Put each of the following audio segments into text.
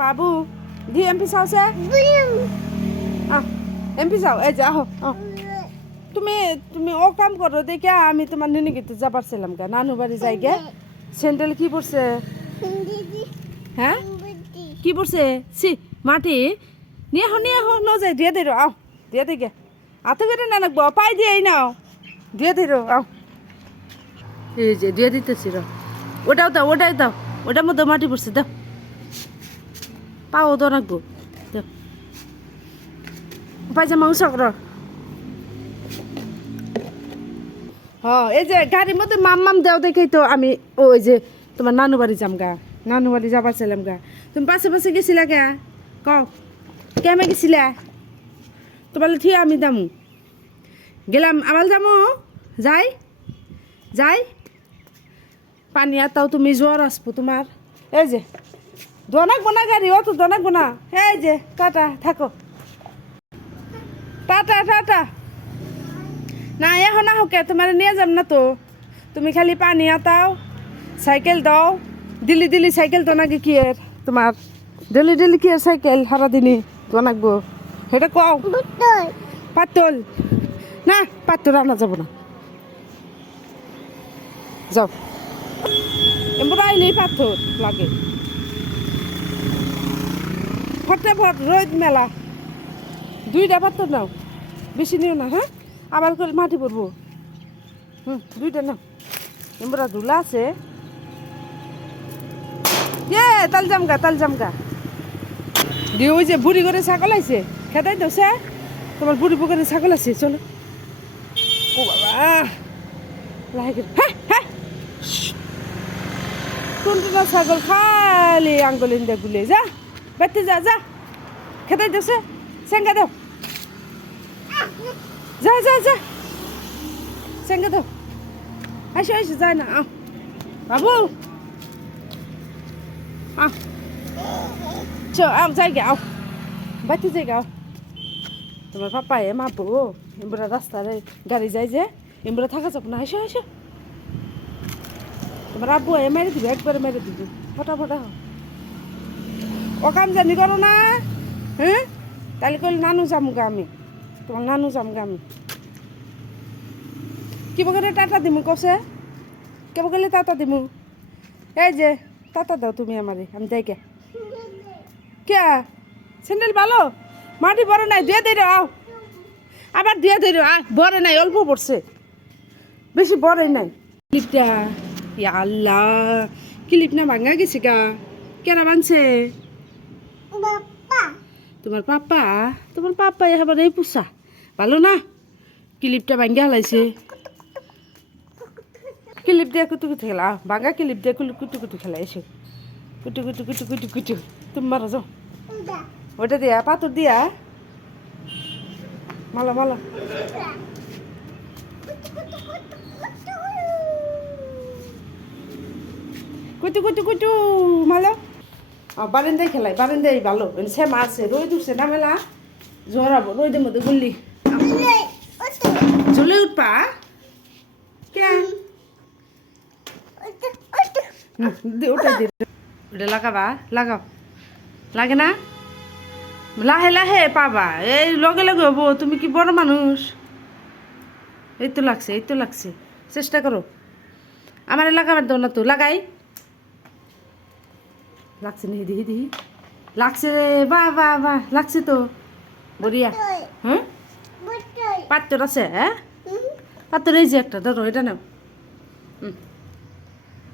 বাবু দি MP চাওছে MP চাও এই যে আহো তুমি তুমি ও কাম করো দেখে আমি তোমার নিনে কিন্তু যা পারছিলাম গা নানু বাড়ি যাই গে স্যান্ডেল কি পড়ছে হ্যাঁ কি পড়ছে সি মাটি নিয়ে হো ন যাই দিয়ে দিরো আও দিয়ে দিকে আতো কেটে না নাকবো পাই দিয়ে নাও দিয়ে দিরো আও এই যে দিয়ে দিতেছি র ওটাও দাও ওটার মধ্যে মাটি পড়ছে দাও পাও তো রাখবো পায়জামা উষাক র হ্যাঁ এই যে গাড়ির মধ্যে মাম দেও দেখেই তো আমি ওই যে তোমার নানু বাড়ি যাম গা নানু বাড়ি যাবার ছিলাম গা তুমি পাশে গেছিলা গা কও কেমে গেছিলা তোমার ঠিক আমি দামু গেলাম আবার যামো যাই পানি আতাও তুমি জ্বর আসবো তোমার এই যে দোনাকবো না গাড়ি অত দোনাকবো না এই যে টাটা থাকো টাটা না এখন হোকে তোমার নিয়ে যাম না তো তুমি খালি পানি আতাও সাইকেল দাও দিলি সাইকেল তো নাকি কি এর তোমার ডেলি কি এর সাইকেল সারা দিনই দোনাকবো সেটা কও পাতল না পাতল আনা যাব না যাও এমন আইলেই পাথর লাগে ফটাফট রোদ মেলা দুইটা পাথর নাও বেশি নিও না হ্যাঁ আবার করে মাটি পড়বো দুইটা নাও এমরা ধুলা আছে তাল জামগা দিয়ে ওই যে বুড়ি করে ছাগল আছে খেতাই তো সে তোমার বুড়ি পুকুরে ছাগল আছে চলো ও বাবা লাগে হ্যাঁ টুনটুনা ছাগল খালি আঙ্গুল ইন্দা গুলে যা বেতে যা খেতে দেছে সেঙ্গা দাও যা সেঙ্গা দাও আইসো যায় না বাবু আও জায়গা আও বাইতে জায়গা আও তোমার পাপা মাপো এমরা রাস্তায় গাড়ি যায় যে এমরা থাকা যাব না আইসো তোমার আব্বু মেরে দিবে একবারে মেরে দিবে ফটাফটা ও কাম জানি করো না হ্যাঁ তাহলে কইলে নানু যামগা আমি তোমার নানু যামগা আমি কিবা করে টাটা দিমু কছে কেবা গেলে টাটা দিমু এই যে টাটা দাও তুমি আমারে আমি যাই কে স্যান্ডেল ভালো মাটি বড় নাই দিয়ে দে আও আবার দিয়ে দে বড় নাই অল্প পড়ছে বেশি বড়ই নাই ক্লিপটা আল্লাহ ক্লিপ না ভাঙা গেছে গা কেনা বানছে তোমার পাপা এবার এই পোষা ভালো না ক্লিপটা ভাঙ্গা হালাইছে ক্লিপ দিয়ে কুটু খেলা ভাঙা ক্লিপ দিয়ে কুটু খেলা এসে কুটু তুমি মারা যাও ওটা দিয়া পাথর দিয়া মালা কুটু মালো বারান্দায় খেলাই বারান্দায় ভালো সে মারছে রোদ উঠছে না মেলা জড়াবো রোদের মধ্যে গুললি ঝুলে উঠপা ওটা লাগাও লাগে না লাহে পাবা এই লগে হবো তুমি কি বড় মানুষ এই তো লাগছে চেষ্টা করো আমার লাগাবার দাও না তো লাগাই লাগছে নি দিহি লাগছে বাহ লাগছে তো বড়িয়া হ্যাঁ পাত্তর আছে হ্যাঁ পাত্তর এই যে একটা ধরো এটা নাও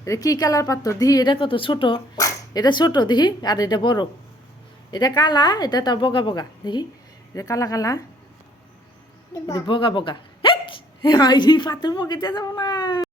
এটা কি কালার পাত্তর দিহি এটা কত ছোট এটা ছোট দিহি আর এটা বড় এটা কালা এটা তো বগা দেখি এটা কালা এটা বগা পাত্তর বগেতে যাবো না